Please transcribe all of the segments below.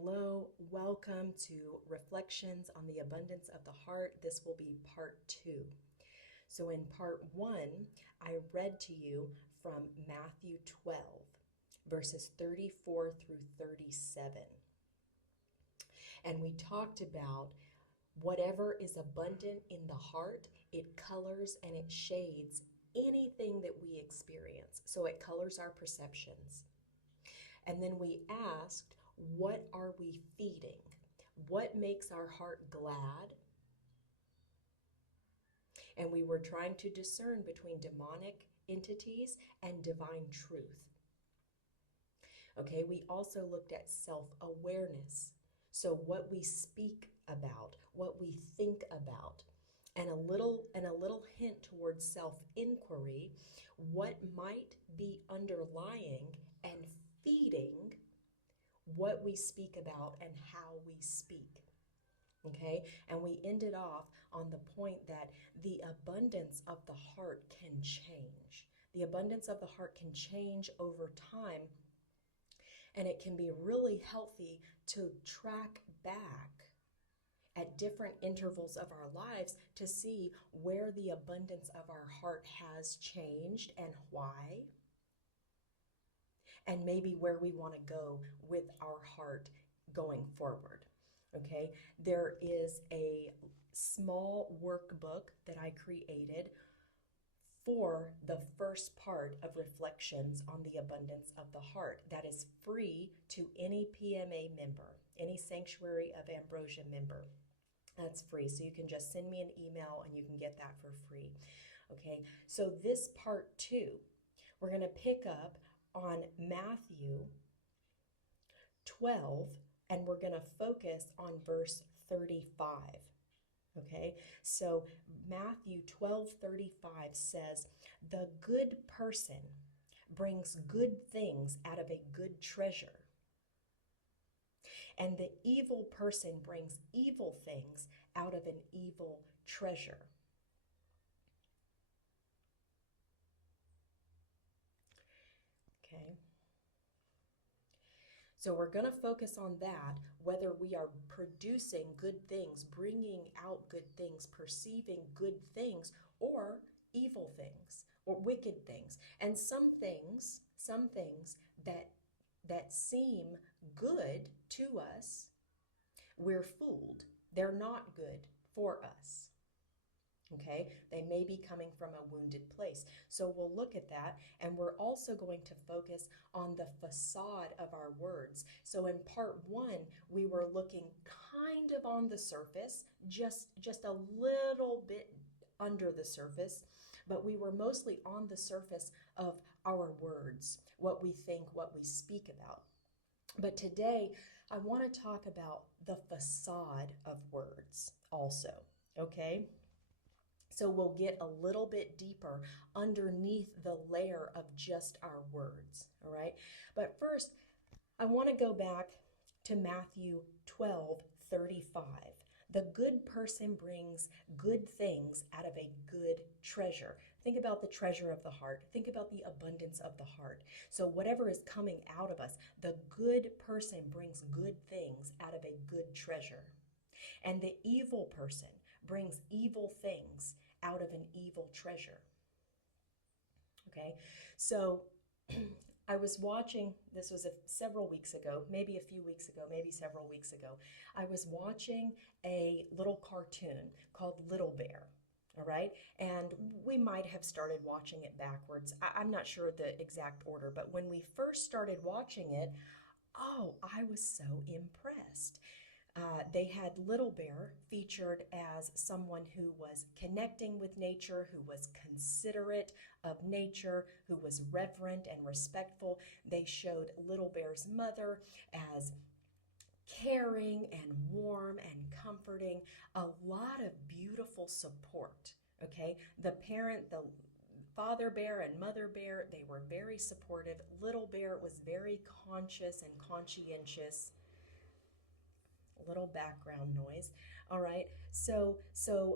Hello, welcome to Reflections on the Abundance of the Heart. This will be part 2. So in part 1, I read to you from Matthew 12, verses 34 through 37. And we talked about whatever is abundant in the heart, it colors and it shades anything that we experience. So it colors our perceptions. And then we asked, what are we feeding? What makes our heart glad? And we were trying to discern between demonic entities and divine truth. Okay, we also looked at self-awareness. So what we speak about, what we think about, and a little hint towards self-inquiry, what might be underlying and feeding what we speak about and how we speak. Okay, and we ended off on the point that the abundance of the heart can change. The abundance of the heart can change over time, and it can be really healthy to track back at different intervals of our lives to see where the abundance of our heart has changed and why, and maybe where we want to go with our heart going forward. Okay, there is a small workbook that I created for the first part of Reflections on the Abundance of the Heart that is free to any PMA member, any Sanctuary of Ambrosia member. That's free, so you can just send me an email and you can get that for free. Okay, so this part 2, we're going to pick up on Matthew 12, and we're going to focus on verse 35. Okay, so Matthew 12:35 says, "The good person brings good things out of a good treasure, and the evil person brings evil things out of an evil treasure." Okay. So we're going to focus on that, whether we are producing good things, bringing out good things, perceiving good things, or evil things, or wicked things. And some things that seem good to us, we're fooled. They're not good for us. Okay, they may be coming from a wounded place. So we'll look at that, and we're also going to focus on the facade of our words. So in part 1, we were looking kind of on the surface, just a little bit under the surface, but we were mostly on the surface of our words, what we think, what we speak about. But today, I want to talk about the facade of words also, okay? So we'll get a little bit deeper underneath the layer of just our words, all right? But first, I want to go back to Matthew 12:35. The good person brings good things out of a good treasure. Think about the treasure of the heart. Think about the abundance of the heart. So whatever is coming out of us, the good person brings good things out of a good treasure. And the evil person brings evil things out of an evil treasure. Okay, so I was watching, this was several weeks ago, maybe a few weeks ago, maybe several weeks ago. I was watching a little cartoon called Little Bear. All right, and we might have started watching it backwards. I'm not sure the exact order, but when we first started watching it, oh, I was so impressed. They had Little Bear featured as someone who was connecting with nature, who was considerate of nature, who was reverent and respectful. They showed Little Bear's mother as caring and warm and comforting, a lot of beautiful support, okay? The parent, the Father Bear and Mother Bear, they were very supportive. Little Bear was very conscious and conscientious. Little background noise. All right, so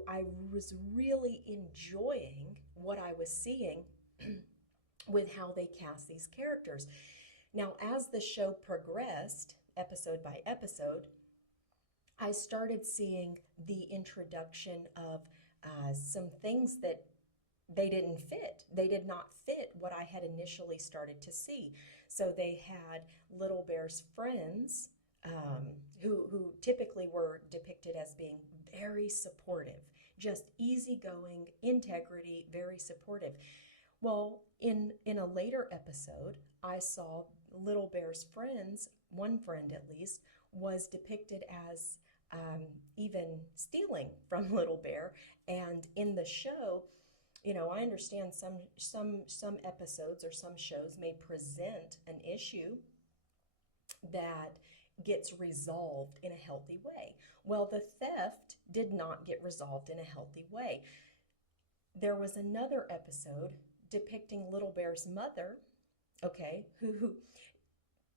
I was really enjoying what I was seeing with how they cast these characters. Now, as the show progressed, episode by episode, I started seeing the introduction of some things that they didn't fit. They did not fit what I had initially started to see. So they had Little Bear's friends, who typically were depicted as being very supportive, just easygoing, integrity, very supportive. Well, in a later episode, I saw Little Bear's friends, one friend at least, was depicted as even stealing from Little Bear. And in the show, you know, I understand some episodes or some shows may present an issue that gets resolved in a healthy way. Well, the theft did not get resolved in a healthy way. There was another episode depicting Little Bear's mother, okay, who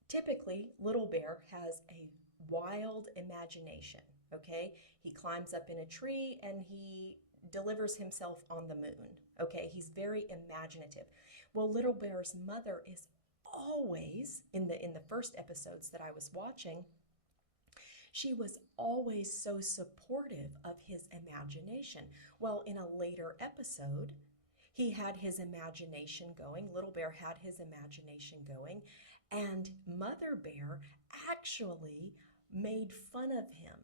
typically Little Bear has a wild imagination, okay? He climbs up in a tree and he delivers himself on the moon, okay? He's very imaginative. Well, Little Bear's mother is always, in the first episodes that I was watching, she was always so supportive of his imagination. Well, in a later episode, he had his imagination going, Little Bear had his imagination going, and Mother Bear actually made fun of him,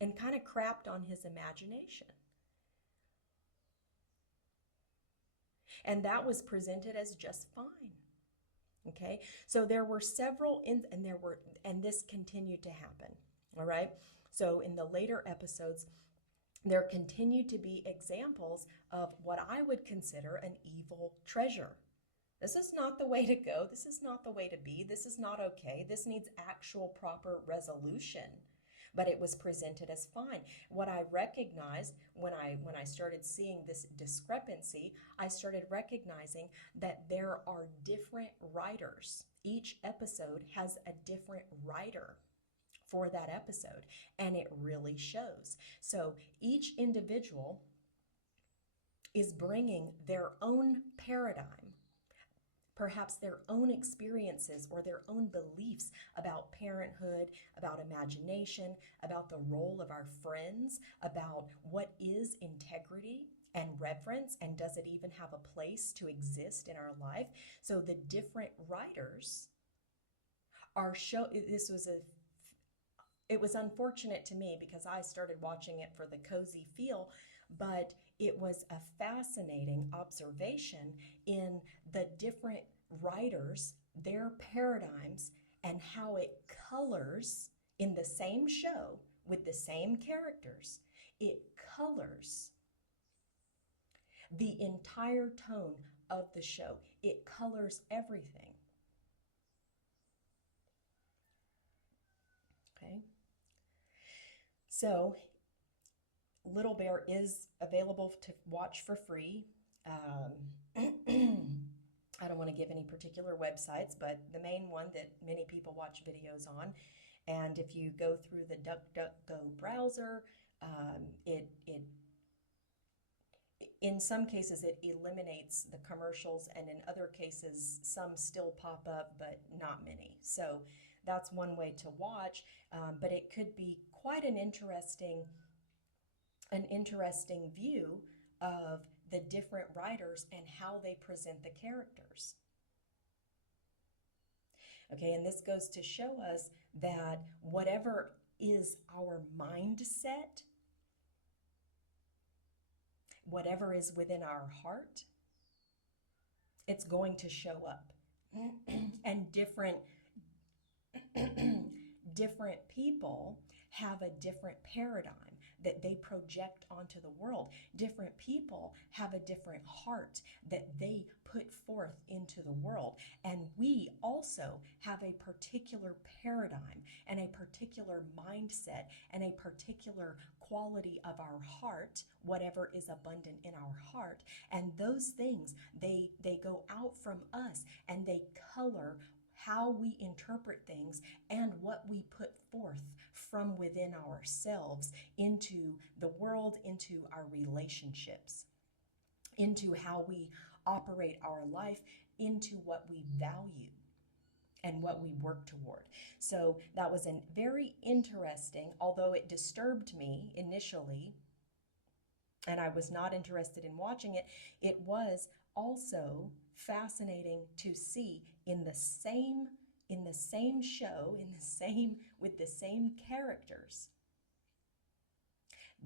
and kind of crapped on his imagination. And that was presented as just fine. Okay, so there were several, and this continued to happen. All right, so in the later episodes, there continued to be examples of what I would consider an evil treasure. This is not the way to go. This is not the way to be. This is not okay. This needs actual proper resolution. But it was presented as fine. What I recognized when I started seeing this discrepancy, I started recognizing that there are different writers. Each episode has a different writer for that episode, and it really shows. So each individual is bringing their own paradigm, perhaps their own experiences or their own beliefs about parenthood, about imagination, about the role of our friends, about what is integrity and reverence, and does it even have a place to exist in our life. So the different writers are it was unfortunate to me because I started watching it for the cozy feel, but it was a fascinating observation in the different writers, their paradigms, and how it colors in the same show with the same characters. It colors the entire tone of the show. It colors everything. Okay. So Little Bear is available to watch for free. I don't want to give any particular websites, but the main one that many people watch videos on, and if you go through the DuckDuckGo browser, it in some cases it eliminates the commercials, and in other cases some still pop up, but not many. So that's one way to watch, but it could be quite an interesting view of the different writers and how they present the characters. Okay, and this goes to show us that whatever is our mindset, whatever is within our heart, it's going to show up. And different people have a different paradigm that they project onto the world. Different people have a different heart that they put forth into the world. And we also have a particular paradigm and a particular mindset and a particular quality of our heart, whatever is abundant in our heart. And those things, they go out from us and they color how we interpret things and what we put forth from within ourselves into the world, into our relationships, into how we operate our life, into what we value. and what we work toward. So that was a very interesting, although it disturbed me initially, and I was not interested in watching it, it was also fascinating to see in the same show, with the same characters,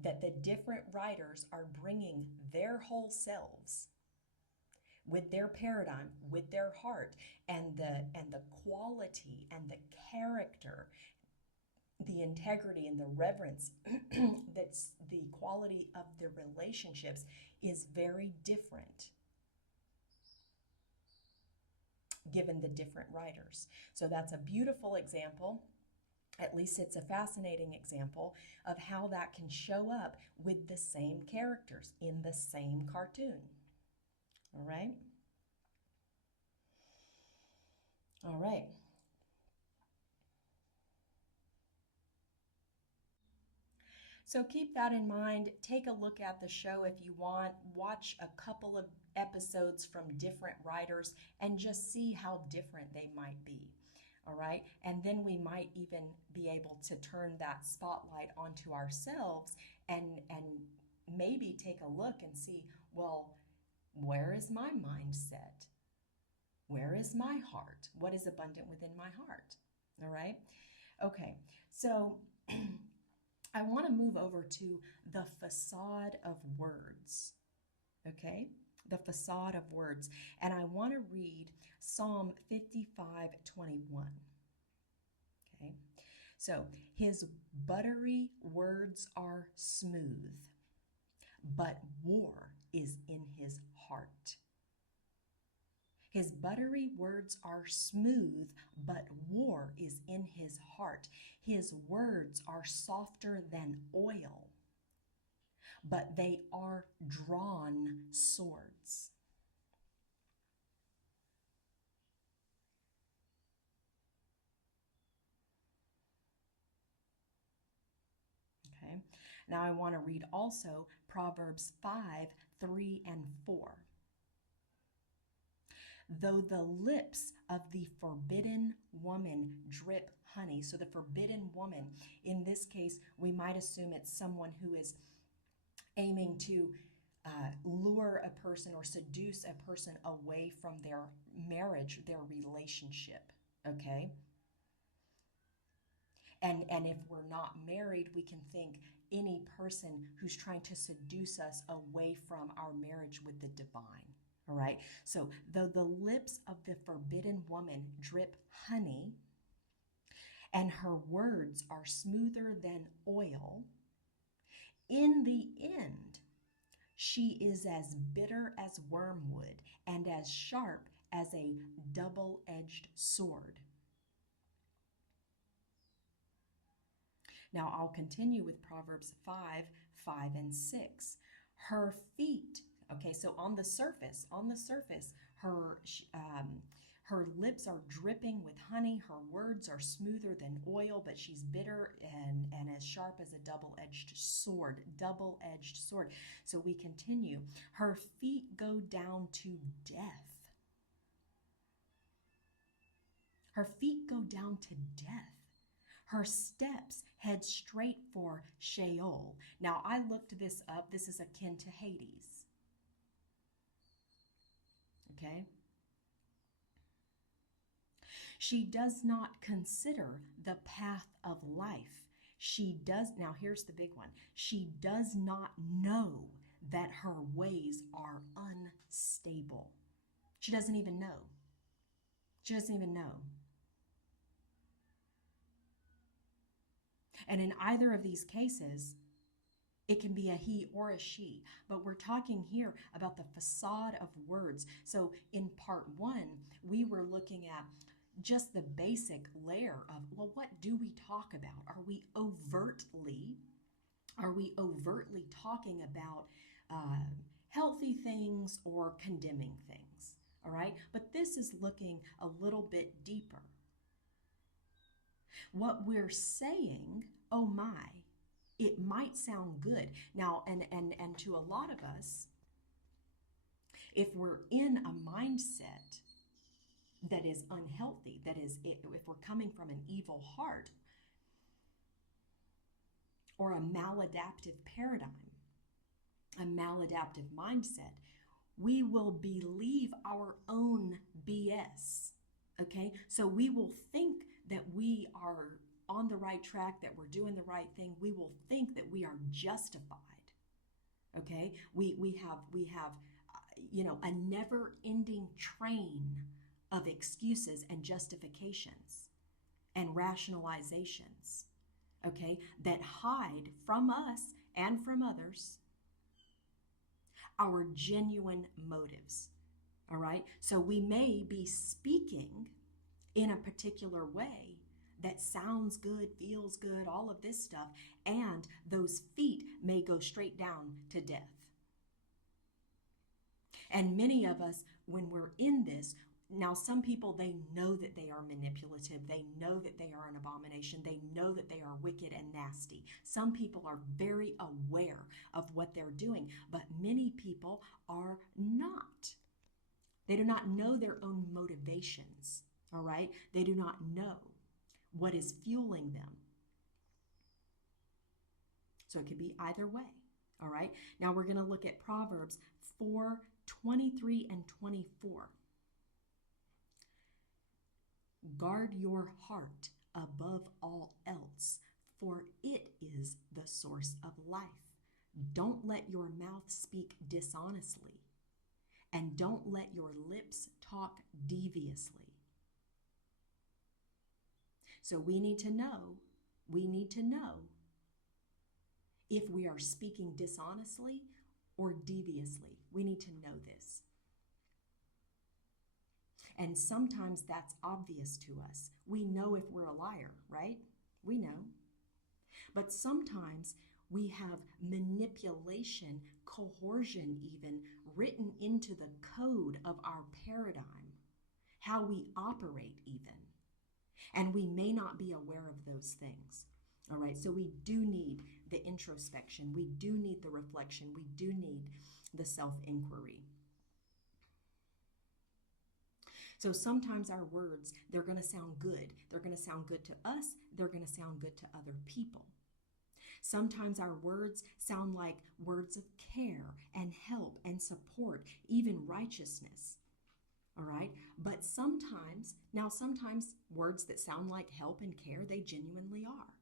that the different writers are bringing their whole selves with their paradigm, with their heart, and the quality and the character, the integrity and the reverence, that's the quality of the relationships is very different given the different writers. So that's a beautiful example. At least it's a fascinating example of how that can show up with the same characters in the same cartoon. All right? All right. So keep that in mind. Take a look at the show if you want. Watch a couple of episodes from different writers and just see how different they might be. All right. And then we might even be able to turn that spotlight onto ourselves and maybe take a look and see, well, where is my mindset? Where is my heart? What is abundant within my heart? All right. Okay. So I want to move over to the facade of words. Okay? The facade of words. And I want to read Psalm 55:21. Okay? So, his buttery words are smooth, but war is in his heart. His buttery words are smooth, but war is in his heart. His words are softer than oil, but they are drawn swords. Okay. Now I want to read also Proverbs 5:3-4. Though the lips of the forbidden woman drip honey. So the forbidden woman, in this case, we might assume it's someone who is aiming to lure a person or seduce a person away from their marriage, their relationship. Okay? And if we're not married, we can think any person who's trying to seduce us away from our marriage with the divine. All right. So though the lips of the forbidden woman drip honey, and her words are smoother than oil, in the end, she is as bitter as wormwood and as sharp as a double-edged sword. Now I'll continue with Proverbs 5:5-6. Her feet, okay, so on the surface, her her lips are dripping with honey. Her words are smoother than oil, but she's bitter and as sharp as a double-edged sword. Double-edged sword. So we continue. Her feet go down to death. Her feet go down to death. Her steps head straight for Sheol. Now, I looked this up. This is akin to Hades. Okay? She does not consider the path of life. Now here's the big one. She does not know that her ways are unstable. She doesn't even know. She doesn't even know. And in either of these cases, it can be a he or a she, but we're talking here about the facade of words. So in part one, we were looking at just the basic layer of, well, what do we talk about? Are we overtly talking about healthy things or condemning things? All right, but this is looking a little bit deeper. What we're saying, oh my, it might sound good. Now, and to a lot of us, if we're in a mindset that is unhealthy, that is, coming from an evil heart or a maladaptive paradigm, a maladaptive mindset, we will believe our own BS. Okay? So we will think that we are on the right track, that we're doing the right thing. We will think that we are justified. Okay? We have a never-ending train of excuses and justifications and rationalizations, okay, that hide from us and from others our genuine motives. All right? So we may be speaking in a particular way that sounds good, feels good, all of this stuff, and those feet may go straight down to death. And many of us, when we're in this, now some people, they know that they are manipulative. They know that they are an abomination. They know that they are wicked and nasty. Some people are very aware of what they're doing, but many people are not. They do not know their own motivations, all right? They do not know what is fueling them. So it could be either way, all right? Now we're going to look at Proverbs 4:23 and 24. Guard your heart above all else, for it is the source of life. Don't let your mouth speak dishonestly, and don't let your lips talk deviously. So we need to know if we are speaking dishonestly or deviously. We need to know this. And sometimes that's obvious to us. We know if we're a liar, right? We know. But sometimes we have manipulation, coercion even, written into the code of our paradigm, how we operate even. And we may not be aware of those things. All right, so we do need the introspection. We do need the reflection. We do need the self-inquiry. So sometimes our words, they're going to sound good. They're going to sound good to us. They're going to sound good to other people. Sometimes our words sound like words of care and help and support, even righteousness. All right? But sometimes words that sound like help and care, they genuinely are.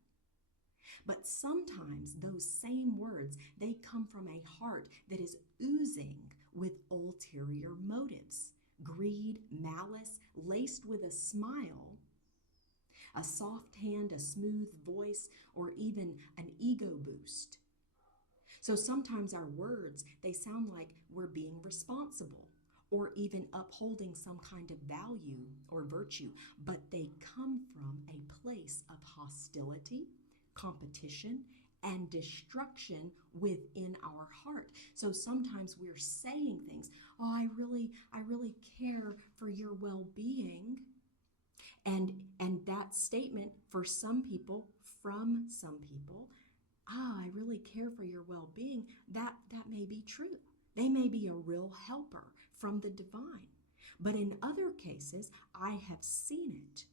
But sometimes those same words, they come from a heart that is oozing with ulterior motives. Greed, malice, laced with a smile, a soft hand, a smooth voice, or even an ego boost. So sometimes our words, they sound like we're being responsible or even upholding some kind of value or virtue, but they come from a place of hostility, competition, and destruction within our heart. So sometimes we're saying things, oh, I really care for your well-being. And that statement for some people, from some people, I really care for your well-being, that may be true. They may be a real helper from the divine. But in other cases, I have seen it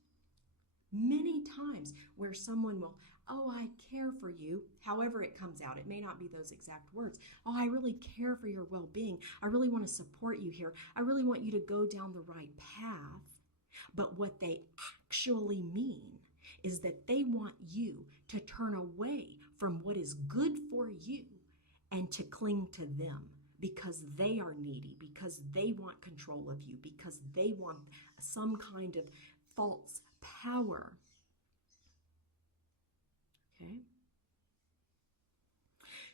many times where someone will, oh, I care for you, however it comes out. It may not be those exact words. Oh, I really care for your well-being. I really want to support you here. I really want you to go down the right path. But what they actually mean is that they want you to turn away from what is good for you and to cling to them because they are needy, because they want control of you, because they want some kind of false power. Okay?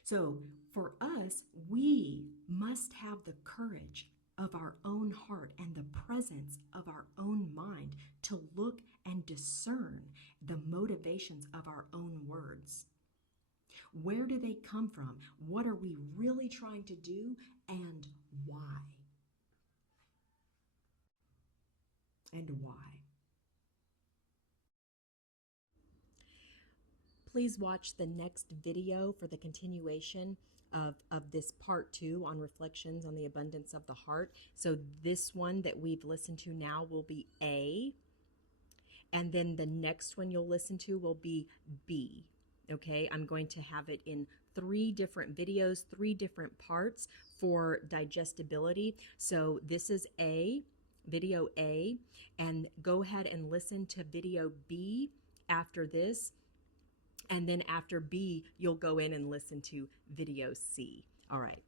So for us, we must have the courage of our own heart and the presence of our own mind to look and discern the motivations of our own words. Where do they come from? What are we really trying to do, and why? And why? Please watch the next video for the continuation of this part 2 on reflections on the abundance of the heart. So this one that we've listened to now will be A, And then the next one you'll listen to will be B. Okay, I'm going to have it in 3 different videos, 3 different parts for digestibility. So this is A, video A, and go ahead and listen to video B after this. And then after B, you'll go in and listen to video C. All right.